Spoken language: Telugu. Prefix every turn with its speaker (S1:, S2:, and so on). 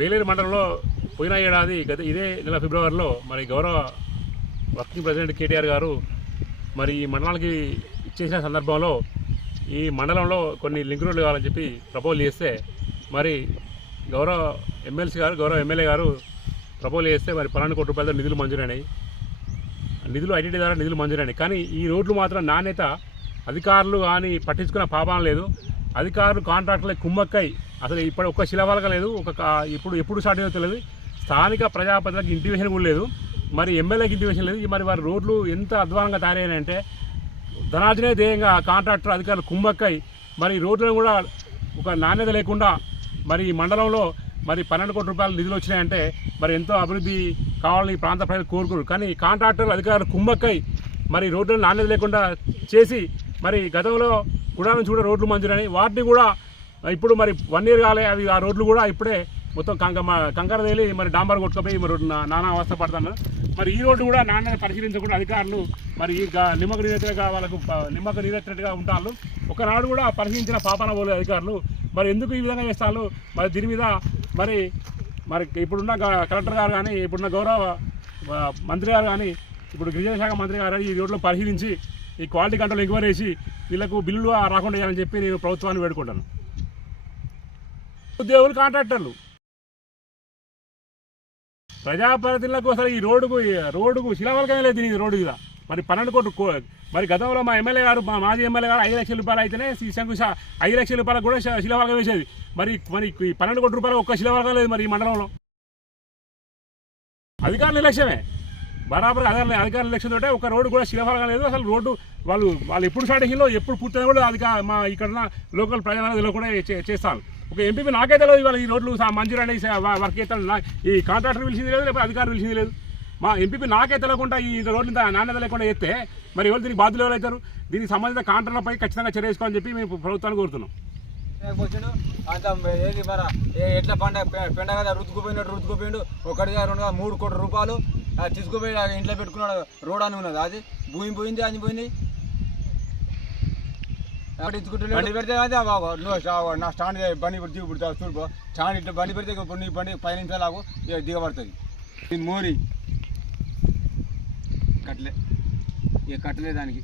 S1: వేలేరు మండలంలో పోయిన ఏడాది గత ఇదే నెల ఫిబ్రవరిలో మరి గౌరవ వర్కింగ్ ప్రెసిడెంట్ కేటీఆర్ గారు మరి ఈ మండలానికి ఇచ్చేసిన సందర్భంలో ఈ మండలంలో కొన్ని లింక్ రోడ్లు కావాలని చెప్పి ప్రపోజల్ చేస్తే మరి గౌరవ ఎమ్మెల్సీ గారు గౌరవ ఎమ్మెల్యే గారు ప్రపోజల్ చేస్తే మరి పన్నెండు కోట్ల రూపాయలతో నిధులు మంజూరైనాయి. నిధులు ఐటీటీ ద్వారా నిధులు మంజూరైనాయి. కానీ ఈ రోడ్లు మాత్రం నాణ్యత అధికారులు కానీ పట్టించుకున్న పాపం లేదు. అధికారులు కాంట్రాక్టులే కుమ్మక్కై అసలు ఇప్పుడు ఒక్క శిలవలక లేదు. ఒక ఇప్పుడు ఎప్పుడు స్టార్ట్ అయ్యో తెలియదు. స్థానిక ప్రజాప్రతినిధులకు ఇంటివేషన్ కూడా లేదు. మరి ఎమ్మెల్యేకి ఇంటివేషన్ లేదు. మరి వారి రోడ్లు ఎంత అధ్వానంగా తయారయ్యాయంటే ధనార్జనే ధ్యేయంగా కాంట్రాక్టర్ అధికారులు కుమ్మక్కై మరి రోడ్లను కూడా ఒక నాణ్యత లేకుండా మరి ఈ మండలంలో మరి పన్నెండు కోట్ల రూపాయలు నిధులు వచ్చినాయంటే మరి ఎంతో అభివృద్ధి కావాలని ఈ ప్రాంత ప్రజలు కోరుకోరు కానీ కాంట్రాక్టర్ అధికారులు కుమ్మక్కై మరి రోడ్లను నాణ్యత లేకుండా చేసి మరి గతంలో కూడా నుంచి కూడా రోడ్లు మంజూరని వాటిని కూడా ఇప్పుడు మరి వన్ ఇయర్ కాలే అవి ఆ రోడ్లు కూడా ఇప్పుడే మొత్తం కంక మ- కంకర తేలి మరి డాంబర్ కొట్టుకుపోయి మరి నానా అవస్థ పడుతున్నారు. మరి ఈ రోడ్డు కూడా నాన్న పరిశీలించకుండా అధికారులు మరి ఈ గా- నిమ్మక నీరెత్తినట్టుగా వాళ్ళకు నిమ్మక నీరెత్తినట్టుగా ఉంటారు ఒకనాడు కూడా పరిశీలించిన పాపన పోలే అధికారులు. మరి ఎందుకు ఈ విధంగా చేస్తారు మరి దీని మీద మరి మరి ఇప్పుడున్న కలెక్టర్ గారు కానీ ఇప్పుడున్న గౌరవ మంత్రి గారు కానీ ఇప్పుడు గిరిజన శాఖ మంత్రి గారు ఈ రోడ్లో పరిశీలించి ఈ క్వాలిటీ కంట్రోల్ ఎంక్వైరీ చేసి వీళ్ళకు బిల్లులు రాకుండా చేయాలని చెప్పి నేను ప్రభుత్వాన్ని వేడుకుంటాను ఉద్యోగులు కాంట్రాక్టర్లు. ప్రజాప్రతినిధులకు అసలు ఈ రోడ్డుకు రోడ్డుకు శిలావలకమే లేదు దీని రోడ్డు మీద. మరి పన్నెండు కోట్లు మరి గతంలో మా ఎమ్మెల్యే గారు మా మాజీ ఎమ్మెల్యే గారు ఐదు లక్షల రూపాయలు అయితేనే శంకుశ ఐదు లక్షల రూపాయలకు కూడా శ- శిలావలకం వేసేది. మరి మరి ఈ పన్నెండు కోట్ల రూపాయలు ఒక్క శిలావలకం లేదు మరి ఈ మండలంలో. అధికారుల నిర్లక్ష్యమే. బరాబర్ అధికారుల అధికారుల నిర్లక్ష్యం తోటే ఒక రోడ్డు కూడా శిలాఫలకం లేదు. అసలు రోడ్డు వాళ్ళు వాళ్ళు ఎప్పుడు స్టార్టింగ్లో ఎప్పుడు పూర్తయినా కూడా అధిక మా ఇక్కడ లోకల్ ప్రజలకు కూడా చేస్తాను ఒక ఎంపీ నాకే తెలియదు ఇవాళ ఈ రోడ్లు మంజూరు అనేది వర్క్ అయితే ఈ కాంట్రాక్టర్ పిలిచింది లేదు లేకపోతే అధికారులు పిలిచింది లేదు. మా ఎంపీ నాకే తెలియకుండా ఈ రోడ్లు నాణ్యత లేకుండా ఎత్తే మరి ఎవరు దీనికి బాధ్యులు ఎవరైతారు? అవుతారు దీనికి సంబంధిత కాంట్రాక్టర్లపై ఖచ్చితంగా చర్య తీసుకోవాలని చెప్పి మేము ప్రభుత్వాన్ని కోరుతున్నాం.
S2: అంత ఏది మన ఏ- ఎట్లా పండ పె- పెండ కదా రుద్దుకుపోయినట్టు రుద్దుకుపోయిండు. ఒకటిగా రెండు మూడు కోట్ల రూపాయలు. తీసుకుపోయి ఇంట్లో పెట్టుకున్నాడు రోడ్ అని ఉన్నది. అది భూమి పోయింది అని పోయింది. బండి పెడితే అదే నువ్వు నా స్టాండ్ బండి ఇప్పుడు దిగు ఇప్పుడు స్టాండ్ ఇట్లా బండి పెడితే ఇప్పుడు నీ బండి పది నిమిషాలు ఆగు దిగబడుతుంది. ఇది మోరి. కట్టలే. ఇక కట్టలే దానికి.